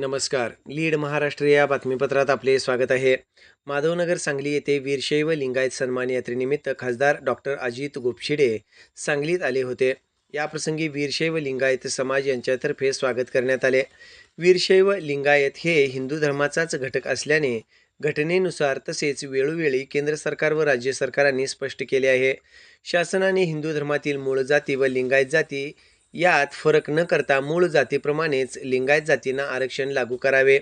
नमस्कार. लीड महाराष्ट्र या बातमीपत्रात आपले स्वागत आहे. माधवनगर सांगली येथे वीरशैव लिंगायत सन्मान यात्रेनिमित्त खासदार डॉक्टर अजित गोपशिडे सांगलीत आले होते. याप्रसंगी वीरशैव लिंगायत समाज यांच्यातर्फे स्वागत करण्यात आले. वीरशैव लिंगायत हे हिंदू धर्माचाच घटक असल्याने घटनेनुसार तसेच वेळोवेळी केंद्र सरकार व राज्य सरकारांनी स्पष्ट केले आहे. शासनाने हिंदू धर्मातील मूळ जाती व लिंगायत जाती यात फरक न करता मूळ जातीप्रमाणेच लिंगायत जातींना आरक्षण लागू करावे.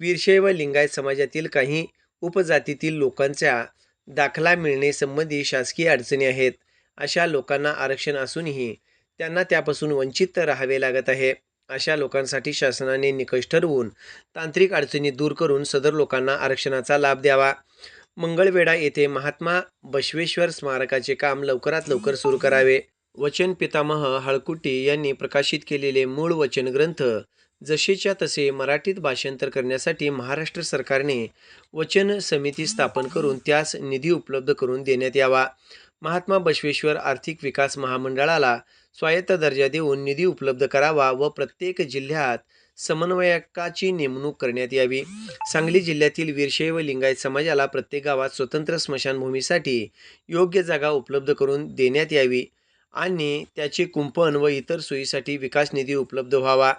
वीरशैव लिंगायत समाजातील काही उपजातीतील लोकांच्या दाखला मिळणे संबंधी शासकीय अडचणी आहेत. अशा लोकांना आरक्षण असूनही त्यांना त्यापासून वंचित राहावे लागत आहे. अशा लोकांसाठी शासनाने निकष ठरवून तांत्रिक अडचणी दूर करून सदर लोकांना आरक्षणाचा लाभ द्यावा. मंगळवेढा येथे महात्मा बसवेश्वर स्मारकाचे काम लवकरात लवकर सुरू करावे. वचन पितामह हळकुटी यांनी प्रकाशित केलेले मूळ वचन ग्रंथ जसेच्या तसे मराठीत भाषांतर करण्यासाठी महाराष्ट्र सरकारने वचन समिती स्थापन करून त्यास निधी उपलब्ध करून देण्यात यावा. महात्मा बसवेश्वर आर्थिक विकास महामंडळाला स्वायत्त दर्जा देऊन निधी उपलब्ध करावा व प्रत्येक जिल्ह्यात समन्वयकाची नेमणूक करण्यात यावी. सांगली जिल्ह्यातील वीरशैव लिंगायत समाजाला प्रत्येक गावात स्वतंत्र स्मशानभूमीसाठी योग्य जागा उपलब्ध करून देण्यात यावी. आणि त्याचे कुंपण व इतर सोयीसाठी विकास निधी उपलब्ध व्हावा.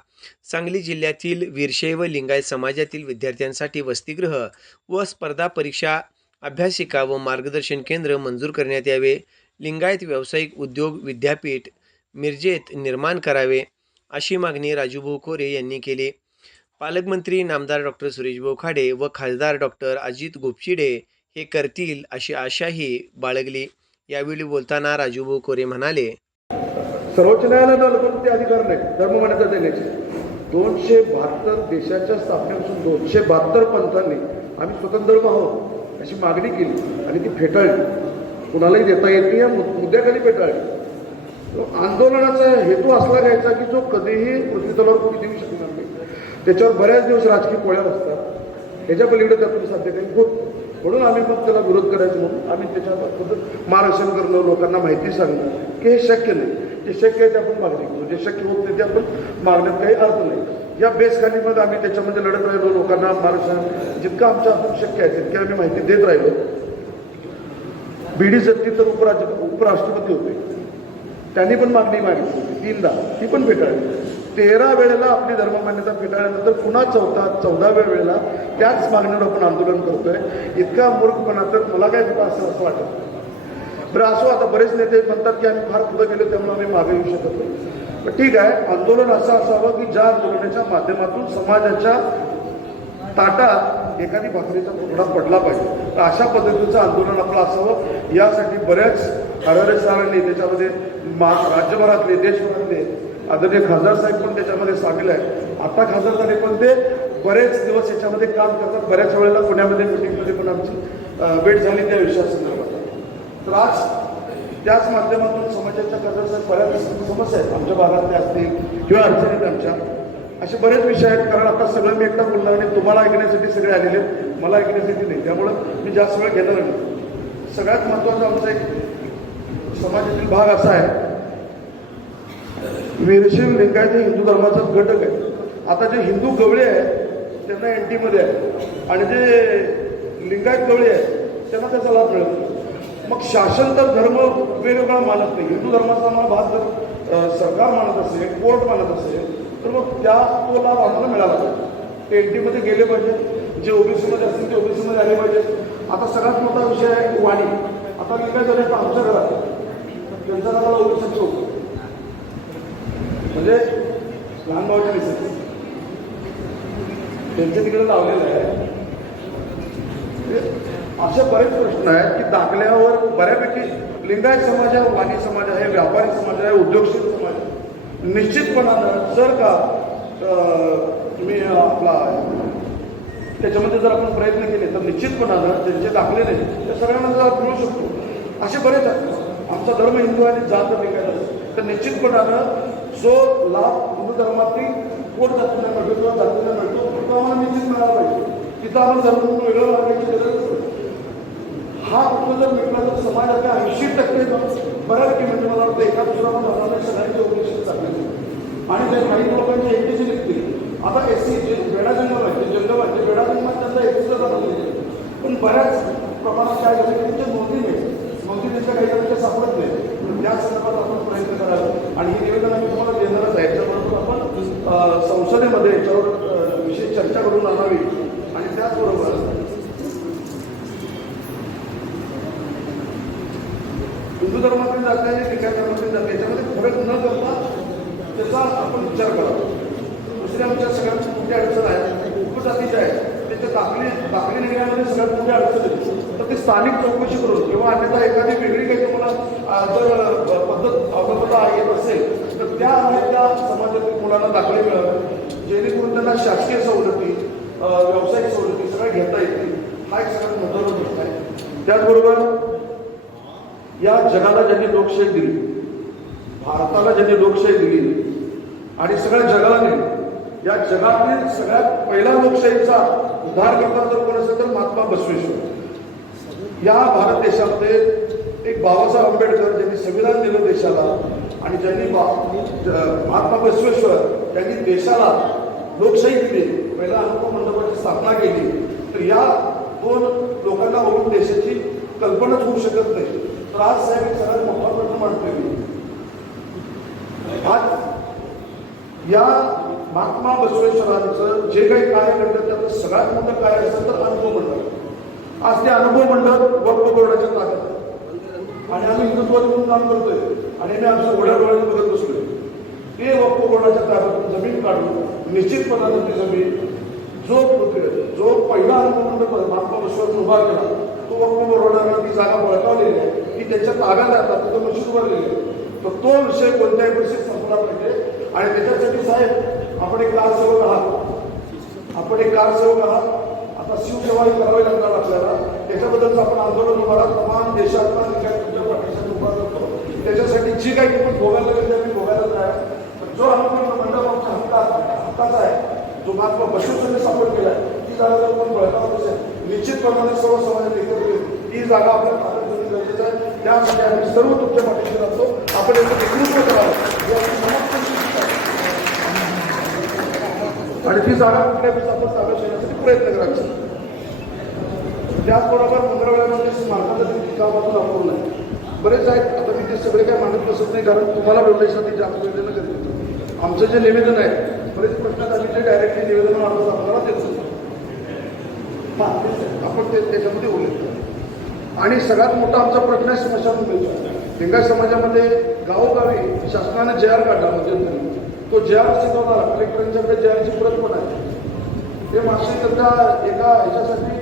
सांगली जिल्ह्यातील वीरशैव लिंगायत समाजातील विद्यार्थ्यांसाठी वसतिगृह व स्पर्धा परीक्षा अभ्यासिका व मार्गदर्शन केंद्र मंजूर करण्यात यावे. लिंगायत व्यावसायिक उद्योग विद्यापीठ मिरजेत निर्माण करावे अशी मागणी राजूभाऊ खोरे यांनी केली. पालकमंत्री नामदार डॉक्टर सुरेशभाऊ खाडे व खासदार डॉक्टर अजित गोपचिडे हे करतील अशी आशाही बाळगली. यावेळी बोलताना राजूभाऊ कोरे म्हणाले सर्वोच्च न्यायालयाला ते अधिकार नाही धर्म मान्यता देण्याचे. दोनशे बहात्तर देशाच्या स्थापनेपासून दोनशे बहात्तर पंथांनी आम्ही स्वतंत्र आहोत अशी मागणी केली आणि ती फेटाळली. कुणालाही देता येत नाही या मुद्द्याखाली फेटाळली. तो आंदोलनाचा हेतू असला घ्यायचा की जो कधीही पृथ्वीतलावर कोणी देऊ शकणार नाही. त्याच्यावर बऱ्याच दिवस राजकीय पोळ्या असतात ह्याच्या पलीकडे त्यातून साध्य काही होत नाही. म्हणून आम्ही मग त्याला विरोध करायचो म्हणून आम्ही त्याच्याबद्दल मार्गदर्शन करणं लोकांना माहिती सांगणं की हे शक्य नाही. जे शक्य आहे ते आपण मागणी करू. जे शक्य होत नाही ते आपण मागण्यात काही अर्थ नाही. या बेसखाली आम्ही त्याच्यामध्ये लढत राहिलो. लोकांना मार्गदर्शन जितकं आमच्या हातून शक्य आहे तितकी आम्ही माहिती देत राहिलो. बीडी जत्ती तर उपराज उपराष्ट्रपती होते. त्यांनी पण मागणी मागितली होती. तीनदा. ती पण भेटाळली तेरा वेळेला आपली धर्ममान्यता फेटाळल्यानंतर पुन्हा चौथा चौदाव्या वेळेला त्याच मागणीवर आपण आंदोलन करतोय. इतका मूर्खपणा. तर मला काय असं असं वाटत? बरं असो आता बरेच नेते म्हणतात की आम्ही फार पुढे गेलो त्यामुळे आम्ही मागे येऊ शकत नाही. पण ठीक आहे. आंदोलन असं असावं की ज्या आंदोलनाच्या माध्यमातून समाजाच्या ताटात एखादी भाकरीचा तुकडा पडला पाहिजे. तर अशा पद्धतीचं आंदोलन आपलं असावं. यासाठी बऱ्याच हरहरे सरांनी त्याच्यामध्ये मा राज्यभरातले देशभरातले आदरणीय खासदार साहेब पण त्याच्यामध्ये सामील आहे आता खासदार साहेब पण ते बरेच दिवस याच्यामध्ये काम करतात. बऱ्याच वेळेला पुण्यामध्ये मिटिंगमध्ये पण आमची भेट झाली त्या विषयासंदर्भात. तर आज त्याच माध्यमातून समाजाच्या खासदार बऱ्याच समस्या आहेत. आमच्या भागातल्या असतील किंवा अडचणीत आहेत आमच्या. असे बरेच विषय आहेत. कारण आता सगळं मी एकटा बोलणार नाही तुम्हाला ऐकण्यासाठी सगळे आलेले आहेत. मला ऐकण्यासाठी नाही. त्यामुळं मी जास्त वेळ घेणार नाही. सगळ्यात महत्त्वाचा आमचा एक समाजातील भाग असा आहे. वीरशैव लिंगायत हे हिंदू धर्माचाच घटक आहे. आता जे हिंदू गवळे आहेत त्यांना एन टीमध्ये आहे आणि जे लिंगायत गवळे आहेत त्यांना त्याचा लाभ मिळत नाही. मग शासन तर धर्म वेगवेगळा मानत नाही. हिंदू धर्माचा आम्हाला भाग जर सरकार मानत असेल कोर्ट मानत असेल तर मग त्या तो लाभ आम्हाला मिळाला पाहिजे. ते एन टीमध्ये गेले पाहिजे जे ओबीसीमध्ये असतील ते ओबीसीमध्ये आले पाहिजे आता सगळ्यात मोठा विषय आहे वाणी. आता लिंगायत झाले तर आमच्या घरात. त्यांचा घराला ओबीसीचं होतं. म्हणजे लहान भाऊच्या दिसत त्यांच्या तिकडे लावलेलं आहे. म्हणजे असे बरेच प्रश्न आहेत की दाखल्यावर बऱ्यापैकी लिंगायत समाज आहे वाणी समाज आहे व्यापारी समाज आहे उद्योगशील समाज आहे. निश्चितपणानं जर का तुम्ही आपला त्याच्यामध्ये जर आपण प्रयत्न केले तर निश्चितपणानं त्यांचे दाखले नाही त्या सगळ्यांना जर मिळू शकतो. असे बरेच आहेत. आमचा धर्म हिंदू आणि जात लिंगायत तर निश्चितपणानं जो लाभ हिंदू धर्मातील कोण जातीला मिळतो किंवा जातीला मिळतो तो आम्हाला निश्चित मिळाला पाहिजे. तिथं आपण धर्म वेगळं लागण्याची गरज हा कुठं जर मिळला तर समाजाच्या ऐंशी टक्के बऱ्याच म्हणजे मला वाटतं एका दुसरा पण धर्माला सगळ्यांचे उपदेश चालले आणि त्या काही लोकांची एकटीची निघतील आता एस सी जे बेडा जंगल आहे जंगल आहे ते बेडा जंगलात त्यांचा एस सीचा पण बऱ्याच प्रमाणात काय झालं की त्यांच्या नोंदी नाही नोंदी त्यांच्या काही सापडत नाही. त्या संदर्भात आपण प्रयत्न करायला आणि हे निवेदन आम्ही तुम्हाला देणारच आहे. त्याबरोबर आपण संसदेमध्ये याच्यावर विशेष चर्चा करून आणावी. आणि त्याचबरोबर हिंदू धर्मातील जाते आहे लिंगायत धर्मातील जाते याच्यामध्ये फरक न करता त्याचा आपण विचार करावा. दुसरी आमच्या सगळ्यांची मोठी अडचण आहे उपजातीच्या आहे त्याच्या दाखले दाखले निघण्यामध्ये सगळ्यात मोठी अडचण आहे तर ते स्थानिक चौकशी करून किंवा अन्यथा एखादी वेगळी काही तुम्हाला जर पद्धत अवलंबता येत असेल तर त्या त्या समाजातील मुलांना दाखले मिळावे. जेणेकरून त्यांना शासकीय सवलती व्यावसायिक सवलती सगळ्या घेता येतील. हा एक सगळ्यात महत्त्वाचा प्रश्न आहे. त्याचबरोबर या जगाला ज्यांनी लोकशाही दिली भारताला ज्यांनी लोकशाही दिली आणि सगळ्या जगाला दिली या जगातील सगळ्यात पहिला लोकशाहीचा उद्धार करता जर कोण असेल तर महात्मा बसवेश्वर. या भारत देशामध्ये एक बाबासाहेब आंबेडकर ज्यांनी संविधान दिलं देशाला आणि ज्यांनी बा- महात्मा बसवेश्वर यांनी देशाला लोकशाही दिली पहिला अनुभव मंडपाची स्थापना केली तर या दोन लोकांना ओळखून देशाची कल्पनाच होऊ शकत नाही. तर आज साहेब सगळ्यात मोठा प्रश्न मांडतोय आज या महात्मा बसवेश्वरांचं जे काही कार्य करतात त्याचं सगळ्यात मोठं कार्य असतं तर अनुभव मंडळ आज ते अनुभव मंडळ वक्फ बोर्डाच्या ताकद आणि आम्ही हिंदुत्व म्हणून काम करतोय. आणि आम्ही आमच्या घोड्या डोळ्याने बघत बसलोय. ते वक्फ बोर्डाच्या ताकद जमीन काढून निश्चितपणानं ती जमीन जो जो पहिला अनुभव मंडळ महात्मा बसवेश्वर उभा केला तो वक्फ बोर्डाला ती जागा बळकावलेली आहे. की त्याच्या ताब्यात आता तिथं मशीद उभारलेली आहे. तर तो विषय कोणत्याही परिस्थितीत संपला पाहिजे. आणि त्याच्यासाठी साहेब आपण एक कारसेवक आहात. आपण एक कारसेवक आहात. आता शिवसेवाही करावी लागणार आपल्याला. त्याच्याबद्दलचं आपण आंदोलन उभारा तमाम देशातला जे तुमच्या पाठीसाठी उभा करतो. त्याच्यासाठी जी काही किंमत भोगायला लागेल ते आम्ही भोगायला तयार आहे. पण जो अनुभव मंडळ हक्का हक्काचा आहे जो महात्मा बसवेश्वरने सपोर्ट केला आहे ती जागा जर कोण बळकावत असेल निश्चितप्रमाणे सर्व समाजात एकत्र येईल ती जागा आपल्याला ताब्यात गरजेचं आहे. त्यासाठी आम्ही सर्व तुमच्या पाठीशी राहतो. आपण एकत्र नेतृत्व करावं ही आपली समाजची शिस्त आहे. आणि ती जागा कुठल्या आपण ताब्यात घेण्यासाठी प्रयत्न करायचा. त्याचबरोबर मंगळवेळामध्ये वेळामध्ये देखील काम आपण दाखवलं बरेच आहेत आता मी ते सगळे काय मानत बसत नाही कारण तुम्हाला डोनेशनसाठी जास्त वेळेला करतो आमचं जे निवेदन आहे बरेच प्रश्नात आम्ही ते डायरेक्टली निवेदन मार्फत आपल्याला देतो आपण ते त्याच्यामध्ये उल्लेख आणि सगळ्यात मोठा आमचा प्रश्न आहे स्मशानभूमीचा लिंगाय समाजामध्ये गावोगावी शासनाने जे आर काढला मध्यंतरी तो जे आर शिकवला कलेक्टरांच्याकडे जे प्रत पण आहे ते मासे सध्या एका ह्याच्यासाठी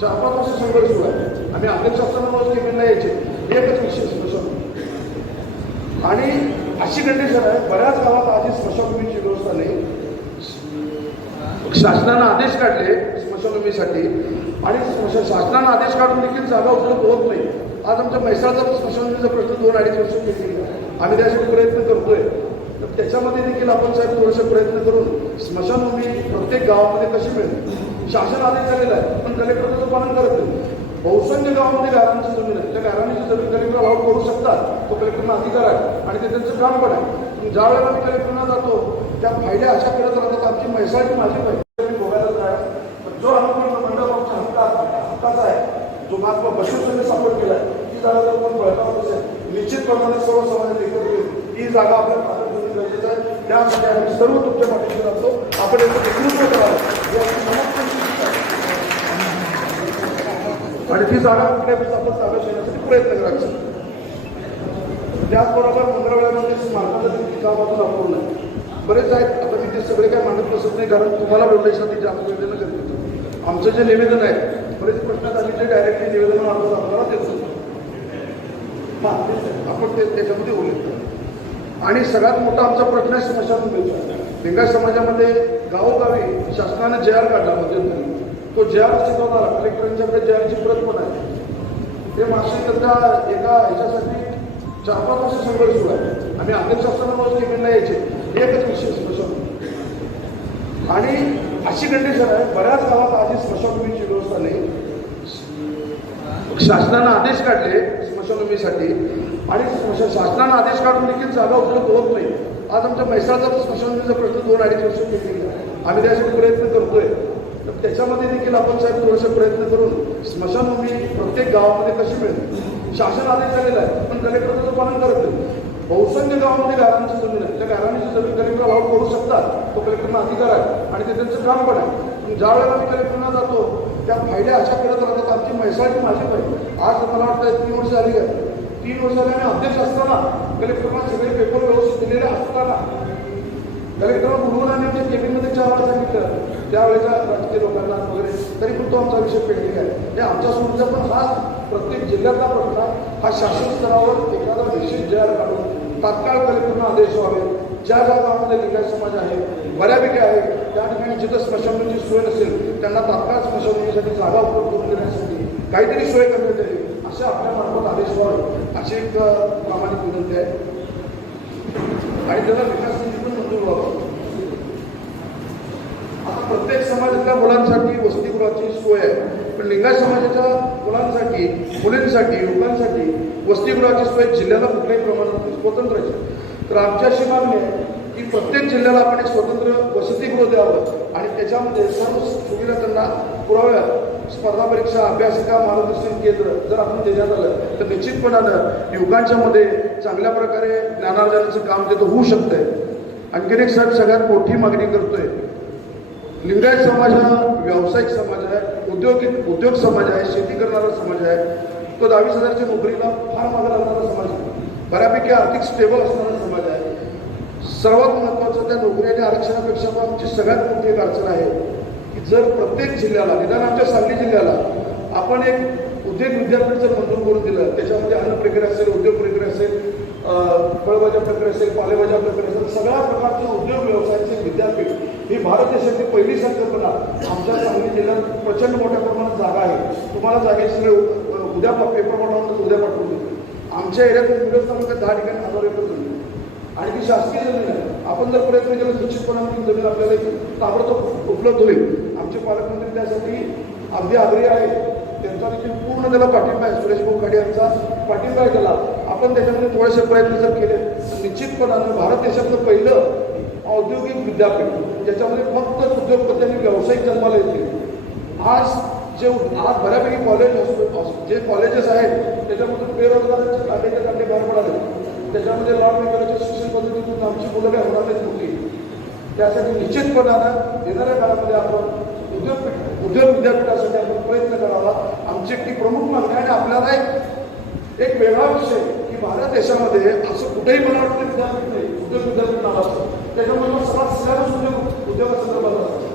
चार पाच वर्ष संघर्ष सुरू आहे. आम्ही अध्यक्ष असताना रोज केमेंटला यायचे. एकच विषय स्मशान आणि अशी कंडिशन आहे बऱ्याच गावात आधी स्मशानभूमीची व्यवस्था नाही. शासनानं आदेश काढले स्मशानभूमीसाठी. आणि स्मशान शासनानं आदेश काढून देखील जागा उपलब्ध होत नाही. आज आमच्या मैसाळचा स्मशानभूमीचा प्रश्न दोन अडीच वर्ष केलेला आम्ही त्यासाठी प्रयत्न करतोय. त्याच्यामध्ये देखील आपण साहेब थोडेसे प्रयत्न करून स्मशानभूमी प्रत्येक गावामध्ये कशी मिळेल? शासन आदेश झालेला आहे पण कलेक्टर त्याचं पालन करत नाही. बहुसंख्य गावामध्ये गारांची जमीन आहे. त्या गारांची जमीन कलेक्टर अलाउड करू शकतात. तो कलेक्टरना अधिकार आहे आणि ते त्यांचं काम पण आहे. ज्या वेळेला मी कलेक्टरना जातो त्या फायद्या अशा करत राहतात आमची म्हैसाळची माझी पाहिजे मी आहे. पण जो अनुभव मंडळ आमच्या हक्का हक्काचा आहे जो महात्मा बसवेश्वरने सपोर्ट केला आहे ती जागा जर कोण बळकावत असेल निश्चितप्रमाणे सर्व समाजात एकत्र येईल ही जागा आपल्या गरजेचं आहे आम्ही सर्व तुमच्या पाठीशी जातो आपण याचं नेतृत्व करावं आणि ती जागा कुठल्या आपण ताब्यात घेण्यासाठी प्रयत्न करायचा त्याचबरोबर मंगळवेळामध्ये स्मारकाचं देखील काम आपण दाखवलं आहे बरेच आहेत आता मी ते सगळे काय मांडत बसत नाही कारण तुम्हाला डोनेशनसाठी जास्त निवेदन करत आमचं जे निवेदन आहे बरेच प्रश्नात आम्ही ते डायरेक्टली निवेदन मार्फत आपल्याला देतो आपण ते त्याच्यामध्ये उल्लेख आणि सगळ्यात मोठा आमचा प्रश्न आहे स्मशानभूमीचा समाजामध्ये गावोगावी शासनाने जे आर काढला मध्यंतरी तो जे आर शिकवला कलेक्टरांच्याकडे जे आरची प्रत पण आहे. ते मासे त्यांच्या एका ह्याच्यासाठी चार पाच वर्ष संघर्ष सुरू आहे. आणि अनेक असताना रोज यायचे. एकच विषय स्मशान. आणि अशी कंडिशन आहे बऱ्याच गावात आधी स्मशानभूमीची व्यवस्था नाही. शासनानं आदेश काढले स्मशानभूमीसाठी. आणि स्मशान शासनानं आदेश काढून देखील जागा उपलब्ध होत नाही. आज आमच्या मैसाचा स्मशानभूमीचा प्रश्न दोन अडीच वर्ष केलेला आम्ही त्यासाठी प्रयत्न करतोय. तर त्याच्यामध्ये देखील आपण साहेब थोडेसे प्रयत्न करून स्मशानभूमी प्रत्येक गावामध्ये कशी मिळेल? शासन आदेश झालेला आहे पण कलेक्टर त्याचं पालन करत नाही. बहुसंख्य गावामध्ये गारांची जमीन आहे. त्या गारांची जमीन कलेक्टर अलाउड करू शकतात. तो कलेक्टरना अधिकार आहे आणि ते त्यांचं काम पण आहे. पण ज्या वेळेला आम्ही कलेक्टरना जातो त्या फायद्या अशा करत राहतात आमची म्हैसाळची माझी पाहिजे आज मला वाटतं तीन वर्ष झाली आहे. तीन वर्ष आम्ही अध्यक्ष असताना कलेक्टरला सगळे पेपर व्यवस्थित दिलेले असताना कलेक्टरला बोलवून आम्ही आमच्या केबिनमध्ये चार वेळा सांगितलं. त्यावेळेच्या राजकीय लोकांना वगैरे. तरी पण तो आमचा विषय पेंडिंग आहे. हे आमच्या समोरचा पण हा प्रत्येक जिल्ह्यातला प्रश्न हा शासन स्तरावर एखादा विशेष जाहीर काढून तात्काळ कलेक्टरना आदेश व्हावे. ज्या ज्या गावामध्ये विकास समाज आहे बऱ्यापैकी आहे त्या ठिकाणी जिथं स्मशानभूमीची सोय नसेल त्यांना तात्काळ स्मशानभूमीसाठी जागा उपलब्ध करून देण्यासाठी काहीतरी सोय करण्यात यावी असे आपल्या मार्फत आदेश व्हावे अशी एक प्रामाणिक विनंती आहे. आणि त्याला विकास निधी पण मंजूर व्हावा. आता प्रत्येक समाजातल्या मुलांसाठी वसतिगृहाची सोय आहे पण लिंगायत समाजाच्या मुलांसाठी मुलींसाठी युवकांसाठी वसतिगृहाची सोय जिल्ह्याला कुठल्याही प्रमाणात स्वतंत्र स्वतंत्रची तर आमची अशी मागणी आहे. की प्रत्येक जिल्ह्याला आपण एक स्वतंत्र वसतिगृह द्यावं. आणि त्याच्यामध्ये सर्व सुविधा त्यांना पुराव्यात स्पर्धा परीक्षा अभ्यासिका मार्गदर्शन केंद्र जर आपण देण्यात आलं तर निश्चितपणानं युवकांच्या मध्ये चांगल्या प्रकारे ज्ञानार्जनाचं काम तिथं होऊ शकतंय. आणखीन एक साहेब सगळ्यात मोठी मागणी करतोय. लिंगायत समाज हा व्यावसायिक समाज आहे उद्योगिक उद्योग समाज आहे शेती करणारा समाज आहे. तो दहावीस हजारच्या नोकरीला फार मागे बऱ्यापैकी आर्थिक स्टेबल असणारा समाज आहे. सर्वात महत्त्वाचं त्या नोकरी आणि आरक्षणापेक्षा पण आमची सगळ्यात मोठी एक अडचण आहे की जर प्रत्येक जिल्ह्याला निदान आमच्या सांगली जिल्ह्याला आपण एक उद्योग विद्यापीठ जर मंजूर करून दिलं त्याच्यामध्ये अन्न प्रक्रिया असेल उद्योग प्रक्रिया असेल फळभाज्या प्रक्रिया असेल पालेभाज्या प्रक्रिया असेल सगळ्या प्रकारचे उद्योग व्यवसायाचे विद्यापीठ ही भारत देशातली पहिली संकल्पना. आमच्या सांगली जिल्ह्यात प्रचंड मोठ्या प्रमाणात जागा आहे. तुम्हाला जागेची उद्या पेपर पाठवून उद्या पाठवून आमच्या एरियात मुलं तालुक्यात दहा ठिकाणी हजार एकर जमीन आणि ती शासकीय जमीन आहे. आपण जर प्रयत्न केला निश्चितपणाने जमीन आपल्याला ताबडतोब उपलब्ध होईल. आमचे पालकमंत्री त्यासाठी अगदी आग्रही आहे त्यांचा देखील पूर्ण त्याला पाठिंबा आहे. सुरेश भाऊ खाडे यांचा पाठिंबा आहे त्याला. आपण त्याच्यामध्ये थोडेसे प्रयत्न जर केले तर निश्चितपणाने भारत देशातलं पहिलं औद्योगिक विद्यापीठ ज्याच्यामध्ये फक्त उद्योगपती आणि व्यावसायिक जन्माला येतील. आज जे आज बऱ्यापैकी कॉलेज जे कॉलेजेस आहेत त्याच्यामधून बेरोजगारांचे काढलेचे काढले बाहेर पडाले. त्याच्यामध्ये लॉ मेकरच्या शिक्षण पद्धतीतून आमची मुलं काय होणार नाहीत मोठी त्यासाठी निश्चितपणानं येणाऱ्या काळामध्ये आपण उद्योग उद्योग विद्यापीठासाठी आपण प्रयत्न करावा. आमची एक ती प्रमुख मागणी आहे आणि आपल्याला एक एक वेगळा विषय की भारत देशामध्ये असं कुठेही मला वाटतं विद्यापीठ नाही उद्योग विद्यापीठ नाव असतं. त्याच्यामुळे मग सर्वात सिलेबस उद्योग उद्योगासंदर्भात असतो.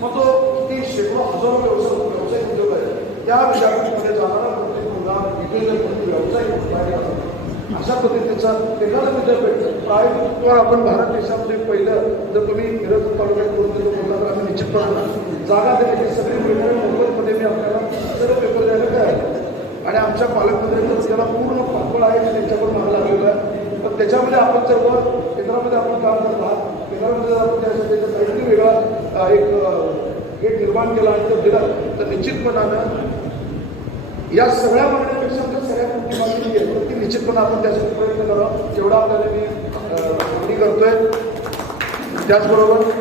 मग तो शेकडो हजारो व्यवसाय व्यावसायिक उद्योग आहे त्या विद्यापीठामध्ये जाणारा प्रत्येक मुलगा विद्यापीठ व्यावसायिक बाहेर असतो. अशा पद्धतीचा एखादं विद्यापीठ प्रायोगिक आपण भारत देशामध्ये पहिलं जर तुम्ही मिरज तालुक्यात करून दिलं बोलला तर आम्ही निश्चितपणे जागा देण्याची सगळी पेपर मोफतमध्ये मी आपल्याला सर्व पेपर द्यायला काय आणि आमच्या पालकमंत्र्यांचं त्याला पूर्ण पाठबळ आहे की त्यांच्याकडून मला लागलेलं आहे पण त्याच्यामध्ये आपण सर्व केंद्रामध्ये आपण काम करत आहात केंद्रामध्ये आपण त्यासाठी काहीतरी वेगळा एक हे निर्माण केला आणि तो दिला तर निश्चितपणानं या सगळ्या मागण्यापेक्षा आमच्या सगळ्या मोठी मागणी जी आहे ती निश्चितपणे आपण त्यासाठी प्रयत्न करावा. जेवढा आपल्याला मी करतोय. त्याचबरोबर